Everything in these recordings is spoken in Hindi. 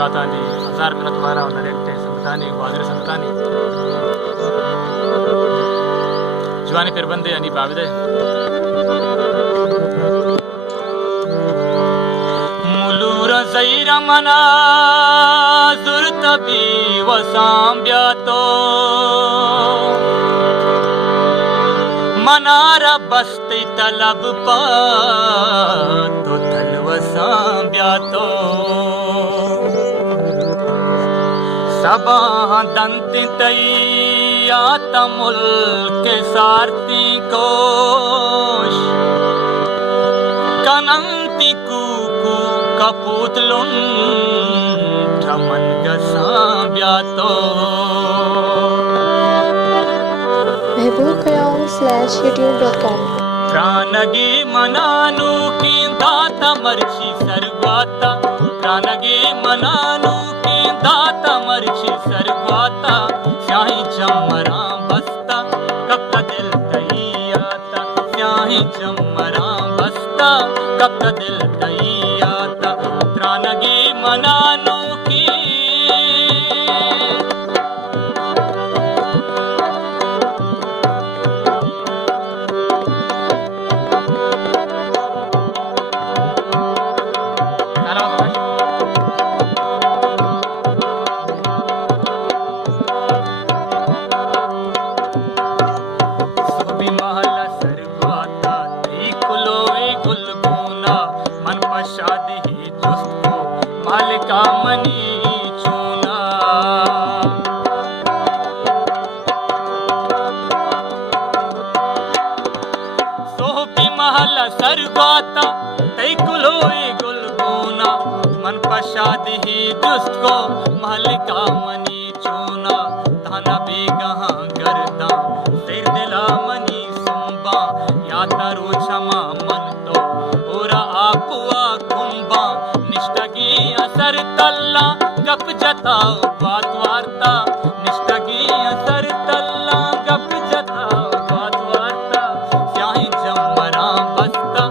रातानी हजार मिनट वारा नरेक्टे संतानी वादर संतानी जवानी फिर बंदे अनि बाविदे मुलूर जैरा मना सुरतबी वसाम्ब्या तो मनारा बस्ती तलब पा तो तलवसाम्ब्या तो सबा दंती तैया तमुल के सारती कोश कनंती कुकु कपूतलुन ठमन गसाम्ब्या तो महबूबकयाम/youtube.com प्राणगी मनानु की दाता मर्ची सर्वाता प्राणगी मनानु की दाता मर्ची सर्वाता स्याही चमरा बस्ता कब तक दिल तैयाता स्याही चमरा बस्ता कब तक दिल तैयाता प्राणगी मनानु की मालिका मनी चूना सोहबी महला सरवाता तई कुलोई गुलगुना मन पशादी ही जुस्त को मालिका मनी चूना ताना भी गहाँ करदा तेर दिला मनी सुम्बा या तारो क्षमा मन तो ओरा आपुआ कुंबा निष्ठगी असर तल्ला गप जताओ बात वार्ता निष्ठगी असर तल्ला गप जताओ बात वार्ता स्याही जमरा बस्ता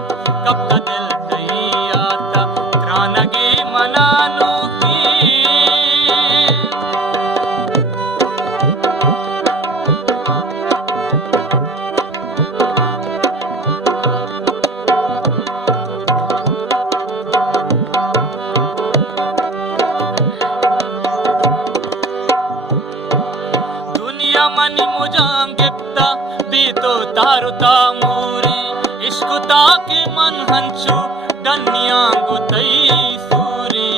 कब तक दिल तैयाता त्रानगी मनानु की मनी मुजाम गिप्ता बीतो तारुता मूरी इश्कुता के मन हंचू डन्या गुतई सूरी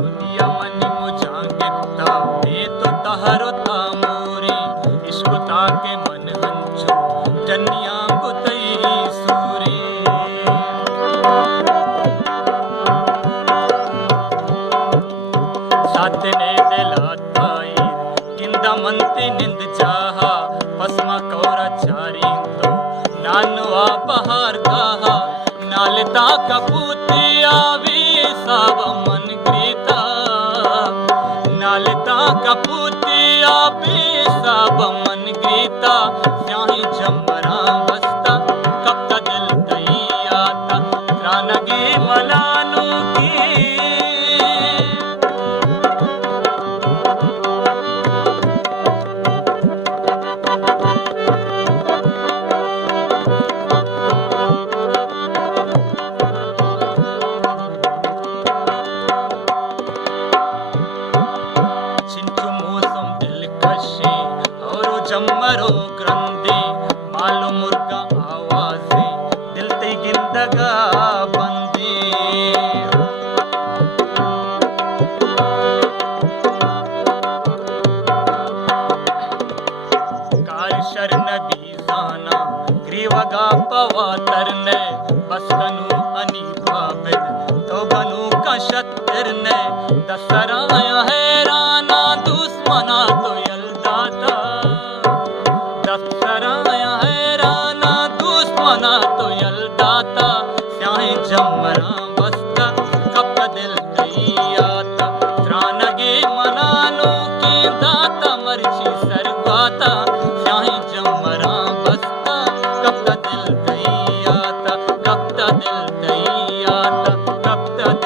दुनिया मनी मुजाम गिप्ता बीतो तारुता मूरी इश्कुता के मन हंचू डन्या गुतई सूरी सातने मंती निंद चाहा पस्मा कौरा चारी तो नानवा बहार कहा नालता कपूतिया वी सब मन ग्रीता नालता कपूतिया वी सब मन ग्रीता स्याही जमरा बस्ता कब तक दिल तैयाता त्रानगी मनानु की जम्मरो ग्रंथि मालू मुर्गा आवाज़े दिल ते गिंदगा बंदी कार शरण बीजाना ग्रीवगा पवातरने बस कनु अनि पाबिद तो गनु का शत्तिरने दसराया हैराना दुश्मना तो यलदाता दसराया हैराना दुश्मना तो यलदाता स्याही जमरा बस्ता कब का दिल तैयाता त्रानगे मनानु की दाता मर्ची सरवाता स्याही जमरा बस्ता कब का दिल तैयाता कब का दिल तैयाता भक्त